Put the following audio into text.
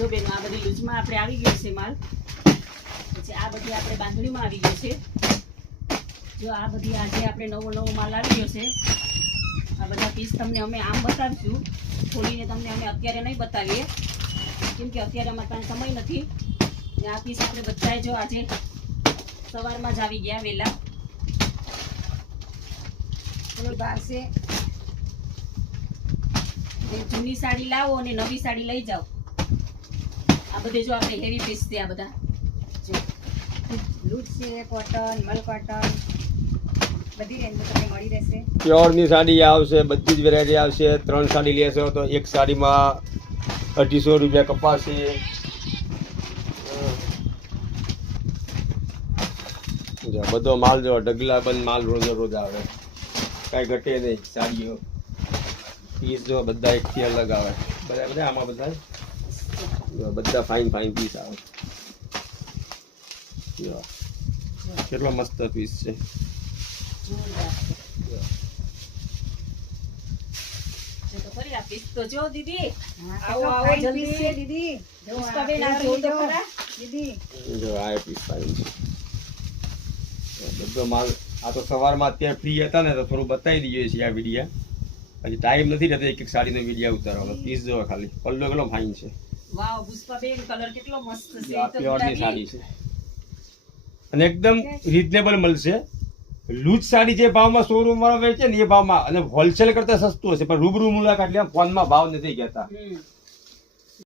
જો બેન આ બધી લૂઝમાં આપણે આવી ગયો છે માલ. પછી આ બધી આપણે બાંધણીમાં આવી ગયો છે. જો આ બધી આજે આપણે નવો માલ આવી ગયો છે. આ બધા પીસ તમને અમે આમ બતાવીશું, ખોલીને તમને અમે અત્યારે નહીં બતાવીએ કેમ કે અત્યારે અમારે પાસે સમય નથી. ને આ પીસ આપણે બધાએ જો આજે સવારમાં જ આવી ગયા વહેલા. બહાર છે જૂની સાડી લાવો અને નવી સાડી લઈ જાઓ. આ બધે જો આપણે હેવી પીસ છે. આ બધા જો લૂટ છે, કોટન, મલ કોટન બધી રેન્જ તમને મળી રહેશે. પ્યોરની સાડી આવશે, બધી જ વેરાયટી આવશે. 3 સાડી લેશો તો એક સાડીમાં 250 રૂપિયા કપાશે. જો બધો માલ જો ઢગલા બંધ માલ રોજ આવે, કાંઈ ઘટે નહીં. સાડીઓ પીસ જો બધા એકથી અલગ આવે. બધા આમાં બધા ફાઇન પીસ આવે. જો કેટલો મસ્ત પીસ છે. તો જો દીદી આવો જલ્દી દીદી. પુષ્પાબેન આ જો તો ખરા દીદી. જો આ પીસ ફાઇન છે. બધો માલ આ તો સવારમાં અત્યારે ફ્રી હતા ને તો થોડું બતાવી દઈએ છીએ આ વિડીયા. હજી ટાઈમ નથી રહેતો એક સાડીનો વિડીયો ઉતારવાનો. પીસ જો ખાલી પલ્લો કેટલો ફાઇન છે. વાવ પુષ્પાબેન કલર કેટલો મસ્ત છે. આ પ્યોરની સાડી છે અને એકદમ રીઝનેબલ મળશે. લૂઝ સાડી જે ભાવમાં શોરૂમ વાળા વેચે ને એ ભાવમાં, અને હોલસેલ કરતા સસ્તું હશે પણ રૂબરૂ મુલાકાત લે. ફોનમાં ભાવ નથી કહેતા.